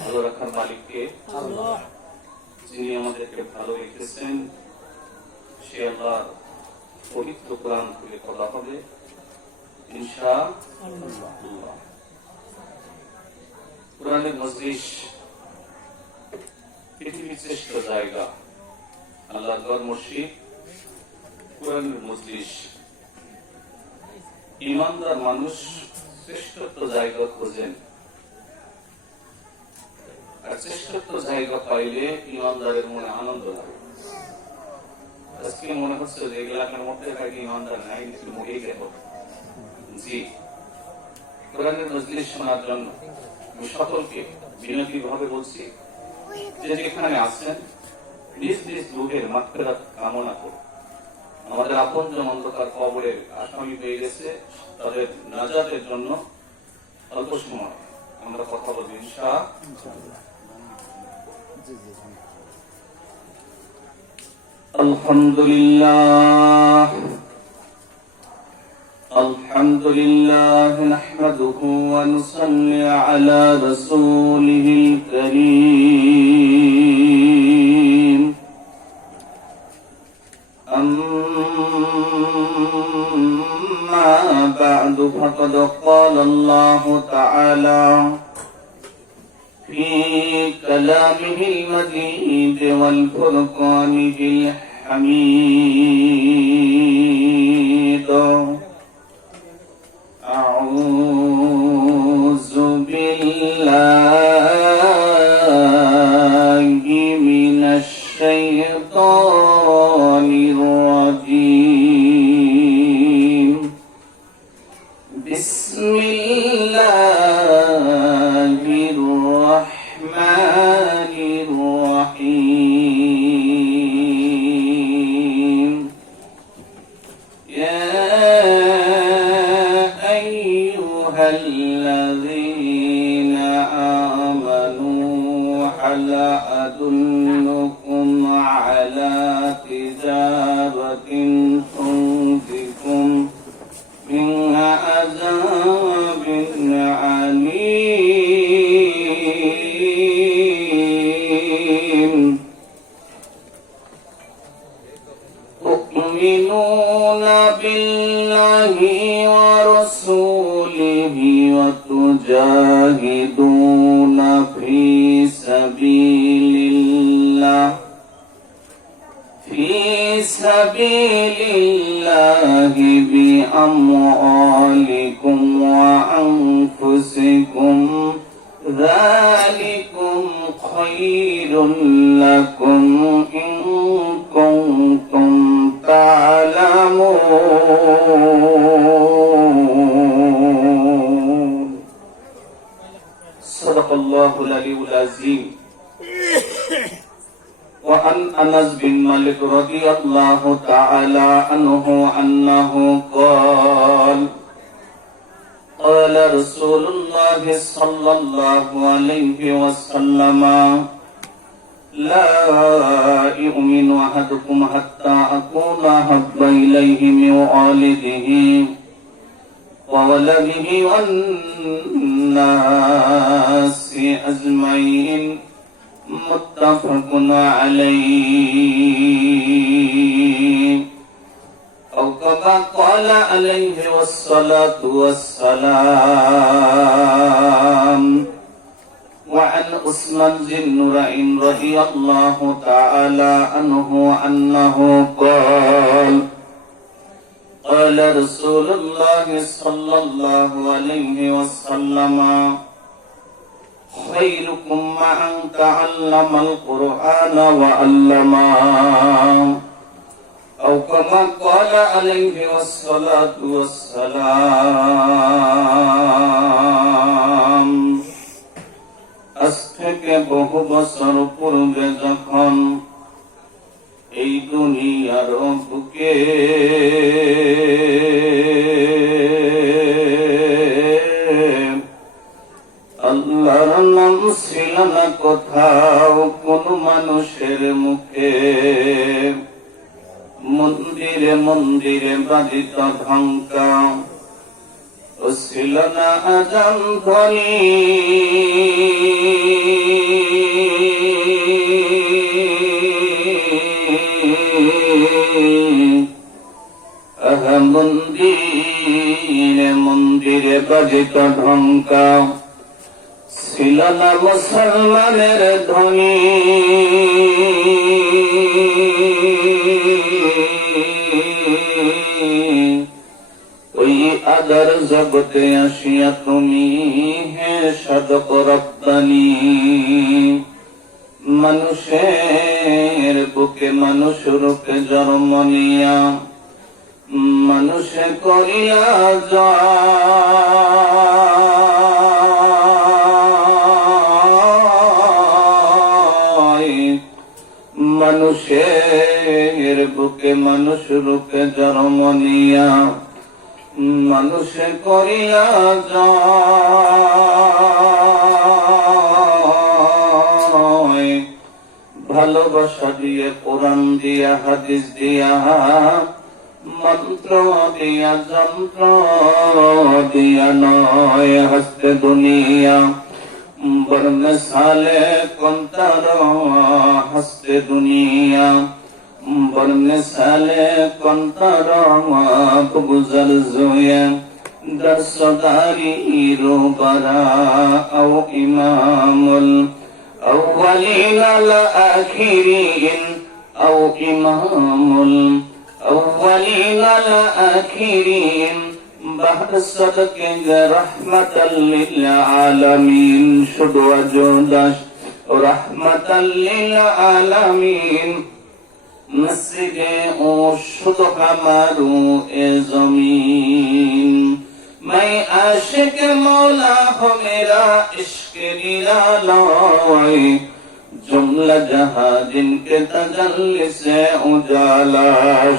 ভালো রাখার মালিককে আল্লাহ। যিনি আমাদেরকে ভালো রেখেছেন সে আল্লাহ পবিত্র কোরআন খুলে কথা হবে ইনশাআল্লাহ। কোরআনের মজলিস পৃথিবীর শ্রেষ্ঠ জায়গা। আল্লাহর ঘর মসজিদ, কোরআনের মজলিস। ইমানদার মানুষ শ্রেষ্ঠত্ব জায়গা খোঁজেন, আর শ্রেষ্ঠত্ব জায়গা পাইলে ইমানদারের মনে আনন্দ লাগে। আজকে মনে হচ্ছে যে এলাকার মধ্যে কাকে ইমানদার নাই, কিন্তু মুখেই গেল। জি, কোরআনের মজলিস শোনার জন্য আমি সকলকে বিনতি ভাবে বলছি যে যেখানে আছেন নিজ নিজ রূহের মাগফিরাত কামনা করুন। আমাদের আপনজন অন্ধকার কবরের আসামি পেয়ে গেছে, তাদের নাজাতের জন্য অল্প সময় আমরা কথা বলবো ইনশাআল্লাহ। আলহামদুলিল্লাহ আলহামদুলিল্লাহ নাহমাদুহু ওয়া নুসাল্লি আলা রাসূলিহিল কারীম। أما بعد فقد قال الله تعالى في كلامه المجيد والفرقانه الحميد: أعوذ بالله من الشيطان الرجيم. بسم الله الرحمن الرحيم. يا أيها الذين آمنوا هل أدلكم على تجارة تنجيكم من عذاب أليم؟ تؤمنون بالله ورسوله وتجاهدون في سبيل الله بأموالكم وأنفسكم، ذلكم خير لكم إن كنتم تعلمون. صدق الله العلي العظيم. وعن أنس بن مالك رضي الله تعالى عنه أنه قال: قال رسول الله صلى الله عليه وسلم: لا يؤمن أحدكم حتى أكون أحب إليه من والده وولده والناس أجمعين. متفق عليه. أو كما قال عليه الصلاة والسلام. وعن عثمان بن نورين رضي الله تعالى عنه أنه قال: قال رسول الله صلى الله عليه وسلم: خيركم من تعلم القرآن وعلمه. أو كما قال عليه الصلاة والسلام. আজ থেকে বহু বছর পূর্বে যখন এই দুনিয়ার বুকে আল্লাহর নাম ছিল না কোথাও কোন মানুষের মুখে, মন্দিরে মন্দিরে বাজিত ঢঙ্কা, ও ছিল না আযান ধ্বনি। মসজিদ ঢঙ্কা ছিল না মুসলমানের ধ্বনি, ওই আদার জগতে আসিয়া তুমি হে সাধক রব্বানী, মানুষের বুকে মানুষ রূপে জন্ম নিয়া মানুষে করিয়া যায়, মানুষের বুকে মানুষ রূপে জন্ম নিয়া মানুষে করিয়া যায়, ভালোবাসা দিয়ে কোরআন দিয়া হাদিস দিয়া মন্ত্র দিয়া যন্ত্র দিয়া নয় হস্তে দুনিয়া বর্মসালে কন্তার হস্তে দুনিয়া বর্মসালে কন্তার গুজর জোয়া দর্শদারি রোবরা আও ইমামুল أولين الآخرين أو إمام الأولين الآخرين بعد صدق رحمة للعالمين شدوا جودش رحمة للعالمين مسجد شد ہمارو اے زمین میں عاشق مولا ہو میرا عشق نرالا جملہ جہاں جن کے تجلی سے اجالا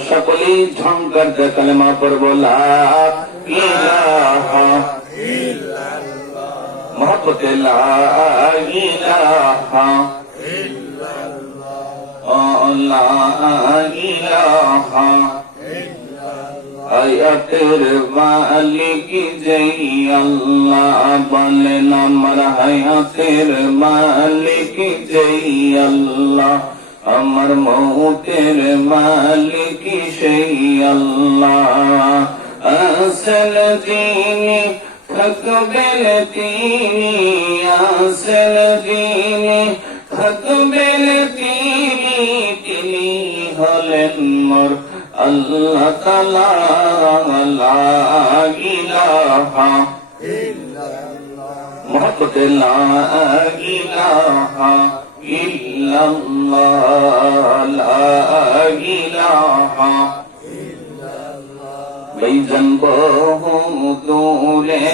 شکلی جھم کر دے کلمہ پر بولا الہ الا اللہ محبت لا الہ الا اللہ الہ আয়াতের মালিক যেই আল্লাহ বলেন আমার হায়াতের মালিক যেই আল্লাহ আমার মৌতের মালিক সেই আল্লাহ আসল যিনি থাকবেন তিনি আসল যিনি থাকবেন তিনি হলেন মোর আল্লাহ তাআলা লা ইলাহা ইল্লাল্লাহ মুহাম্মদ লা ইলাহা ইল্লাল্লাহ লা ইলাহা ইল্লাল্লাহ ভাইজান বহু দূরে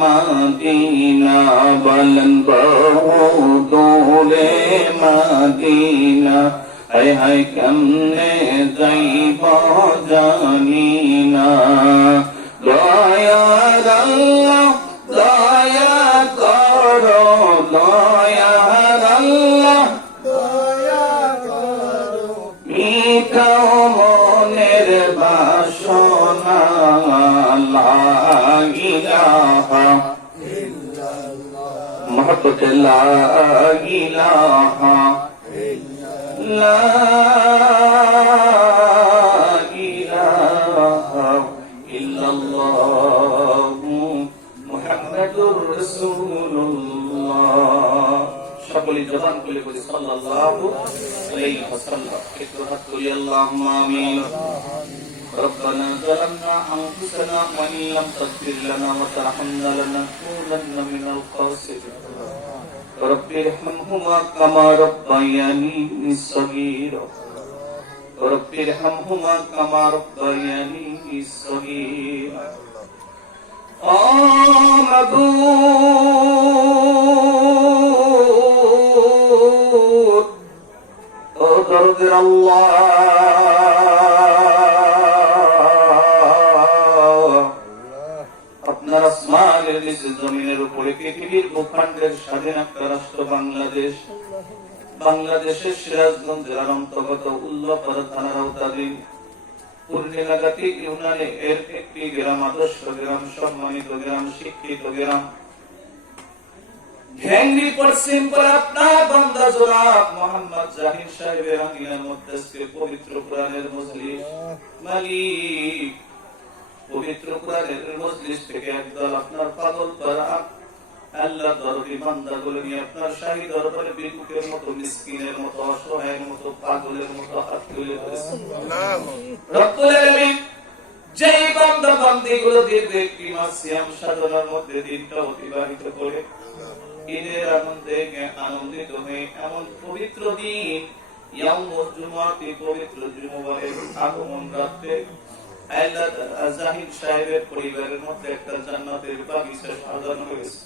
মদিনা বলেন বহু দূরে মদিনা হায় হায় কেমনে যাইব জানি না দয়ার আল্লাহ দয়া করো দয়ার আল্লাহ দয়া করো মিটাও মনের বাসনা লা ইলাহা ইল্লাল্লাহ মুহাম্মদ লা ইলাহা لا إله إلا الله محمد رسول الله সকলে জবান খুলে বলি সাল্লাল্লাহু আলাইহি ওয়াসাল্লাম একটু হাত তুলি আল্লাহুম্মা আমিন ربنا ظلمنا أنفسنا وإن لم تغفر لنا وترحمنا لنكونن من الخاسرين رب ارحمهما كما ربياني صغيرا رب ارحمهما كما ربياني صغيرا معبود درد الله আপনার আসমানের নিচে জমিনের উপরে পৃথিবীর ভূখণ্ডের স্বাধীন একটা রাষ্ট্র বাংলাদেশ, বাংলাদেশের সিরাজগঞ্জ জেলার অন্তর্গত উল্লাপাড়া থানার আওতাধীন পূর্ণিমাগাতি ইউনিয়নে এর একটি গ্রাম, আদর্শ গ্রাম, সম্মানিত গ্রাম, শিক্ষিত গ্রাম ঘেঙ্গি পশ্চিম पर अपना बंदा जुराब मोहम्मद জাহির সাহেবের আঙ্গিনার মধ্যে পবিত্র কোরআনের মজলিস মালিক পবিত্র কোরআনের মজলিস থেকে একদল আপনার পাগল পারা আল্লাহ দরদি বান্দাগুলো নিয়ে আপনার শাহী দরবারে ভিক্ষুকের মতো, মিসকিনের মতো, অসহায়ের মতো, পাগলের মতো হাত তুলে ধরেছে। রব্বুল আলামিন যেই বান্দা বান্দীগুলো দীর্ঘ একটি মাস সিয়াম সাধনার মধ্যে দিনটা অতিবাহিত করে ঈদের আনন্দে আনন্দিত হয়ে এমন পবিত্র দিন ইয়াউমুল জুমআতি, পবিত্র জুমাবারের আগমন রাতে আল্লাহ জাহিদ সাহেবের পরিবারের মধ্যে একটা জান্নাতের বাগিচা সাজানো হয়েছে।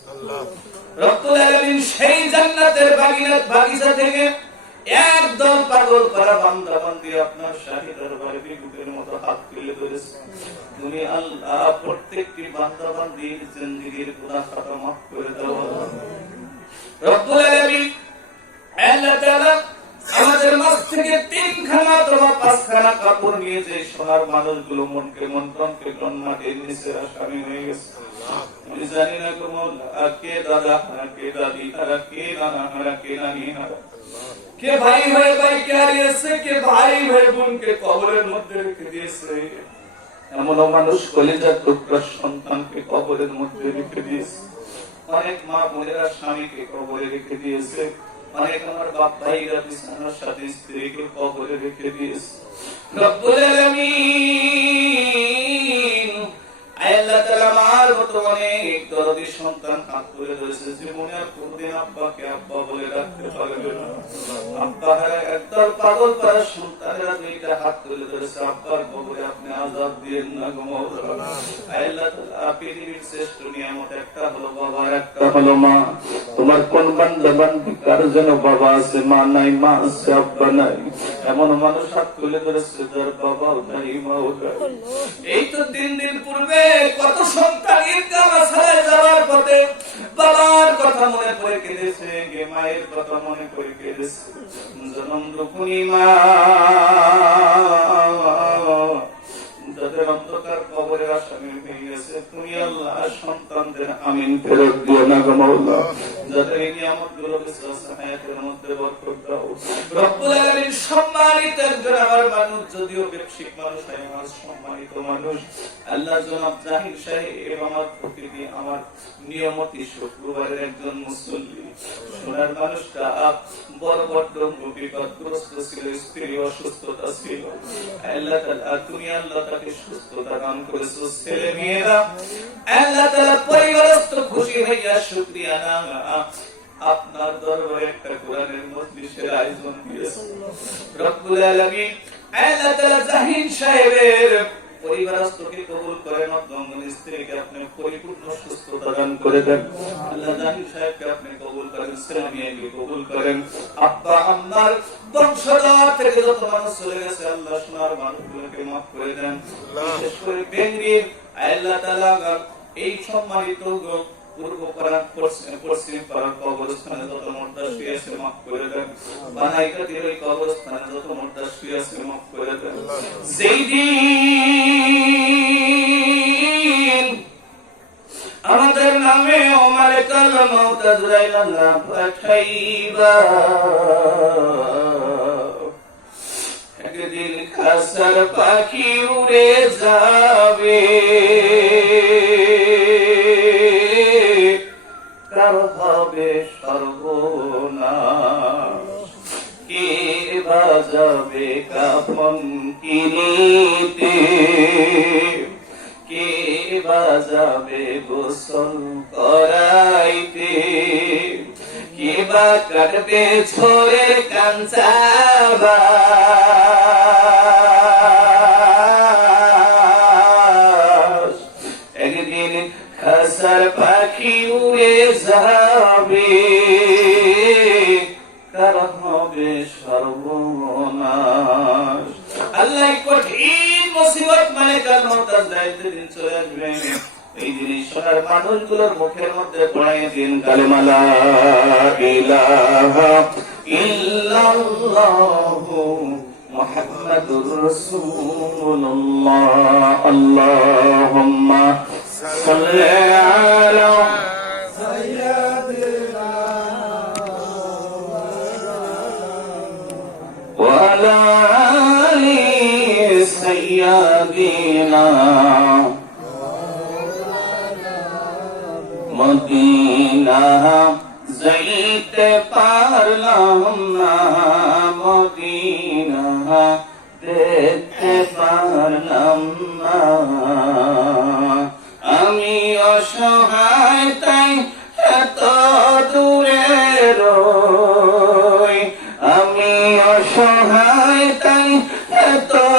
রব্বুল আলামিন সেই জান্নাতের বাগিচা থেকে একদল পাগল পারা বান্দা বান্দি আপনার শাহী দরবারে ভিক্ষুকের মতো হাত তুলে ধরেছে। তুমি আল্লাহ প্রত্যেকটি বান্দা বান্দির জিন্দেগীর গুনাহ খাতা মাফ করে দাও। রব্বুল আলামিন আল্লাহ তাআলা আমাদের মাঝ থেকে 3খানা অথবা 5খানা কাপড় নিয়ে যে সোনার মানুষগুলো মনকে মন্ত্রণকে মাটির নিচে আসামি হয়ে গেছে। আমি জানি না গো মওলা, কে দাদা হারা, কে দাদি হারা, কে নানা হারা, কে নানি হারা, কে ভাই হয়ে ভাইকে হারিয়েছে, কে ভাই হয়ে বোনকে কবরের মধ্যে রেখে দিয়েছে। এমন মানুষ কলিজার টুকরা সন্তানকে কবরের মধ্যে রেখে দিয়েছে। অনেক মা বোনেরা স্বামীকে কবরে রেখে দিয়েছে। অনেক আমার বাপ ভাইরা বিছানার সাথে স্ত্রীকে কবরে রেখে দিয়েছে। রব্বুল আলামিন আল্লাহ তাআলা আমার মতো অনেক দরদি সন্তান হাত তুলে ধরেছে, জীবনে আর কোনদিন আব্বাকে আব্বা বলে রাখতে পারবে না। আব্বা হারা একদল পাগল পারা সন্তানেরা দুইটা হাত তুলে ধরেছে, আব্বার কবরে আপনি আযাব দিয়েন না গো মাওলানা। আল্লাহ তাআলা পৃথিবীর শ্রেষ্ঠ নিয়ামত একটা হলো বাবা, একটা হলো মা। তোমার কোন বান্দা বান্দি কার যেন বাবা আছে, মা নাই, মা আছে, আব্বা নাই। এমন মানুষ হাত তুলে ধরেছে যার বাবাও নাই, মাও নাই। এই তো 3 দিন পূর্বে কত সন্তান ঈদগাহ মাসায় যাওয়ার পথে বাবার কথা মনে পড়ে কেঁদেছে, মায়ের কথা মনে পড়ে কেঁদেছে। জনম দুঃখী মা যাদের অন্ধকার কবরের আসামি হয়ে গেছে, তুমি আল্লাহ সন্তানদের আমিন ফেরত দিও না গো মাওলা। যাদের এই নিয়ামতগুলো বিশ্বাস হায়াতের মধ্যে বরকত দাও। রব্বুল আলামিন সম্মানিত একজন আমার মানুষ, যদিও ব্যবসায়িক মানুষ, আমার সম্মানিত মানুষ আল্লাহ জনাব জাহিদ সাহেব আমার প্রকৃতি, আমার নিয়মতি শুক্রবারের একজন মুসল্লি। সোনার মানুষটা বড় বড় বিপদগ্রস্ত ছিল, স্ত্রী অসুস্থতা ছিল। আল্লাহ তাআলা তুমি আল্লাহ তাকে সুস্থতা দান করেছো। ছেলে মেয়েরা আল্লাহ তাআলা পরিবারস্থ খুশি হইয়া শুকরিয়া না আপনার দরবারে একটা কোরআনের মজলিসের আয়োজন দিয়েছে। রব্বুল আলামিন আল্লাহ তাআলা জাহিদ সাহেবের পরিবারস্থকে কবুল করেন, স্ত্রীকে আপনি পরিপূর্ণ সুস্থতা দান করে দেন। আল্লাহ জাহিদ সাহেবকে আপনি কবুল করেন, ছেলে মেয়েকে কবুল করেন। আব্বা আম্মার বংশধর থেকে যত মানুষ চলে গেছে আল্লাহ সোনার মানুষগুলোকে মাফ করে দেন। বিশেষ করে বেঙ্গির আল্লাহ তাআলা এই সম্মানিত পূর্ব পাড়ার পশ্চিম পাড়ার কবরস্থানে যত মুর্দা শুয়ে আছে মাফ করে দেন। বানাইকাটির ওই কবরস্থানে যত মুর্দা শুয়ে আছে মাফ করে দেন। যেই দিন আমাদের নামে ওমারে কালামা তাজরাইল আল্লাহ পাঠাইবা, একদিন খাসার পাখি উড়ে যাবে, কার হবে সর্বনাশ, কে বাজাবে কাফন কিনিতে, কে বাজাবে গোসল করাইতে, কে বা কাটবে ছোড়ে কাঞ্চাবা, একদিন খাসার পাখি উড়ে যাবে, কার হবে সর্বনাশ। আল্লাহ কঠিন মুসিবত মানে কার মওতাজ দায়িত্বের দিন চলে আসবে। এই জিনিস সোনার মানুষগুলোর মুখের মধ্যে পড়াই দিন কালেমা লা ইলাহা ইল্লাল্লাহু মুহাম্মাদুর রাসূলুল্লাহ। আল্লাহুম্মা সাল্লি আলা সাইয়্যিদিনা ওয়া আলা আলি সাইয়্যিদিনা মদিনা যাইতে পারলাম না, মদিনা দেখতে পারলাম না। আমি অসহায় তাই এত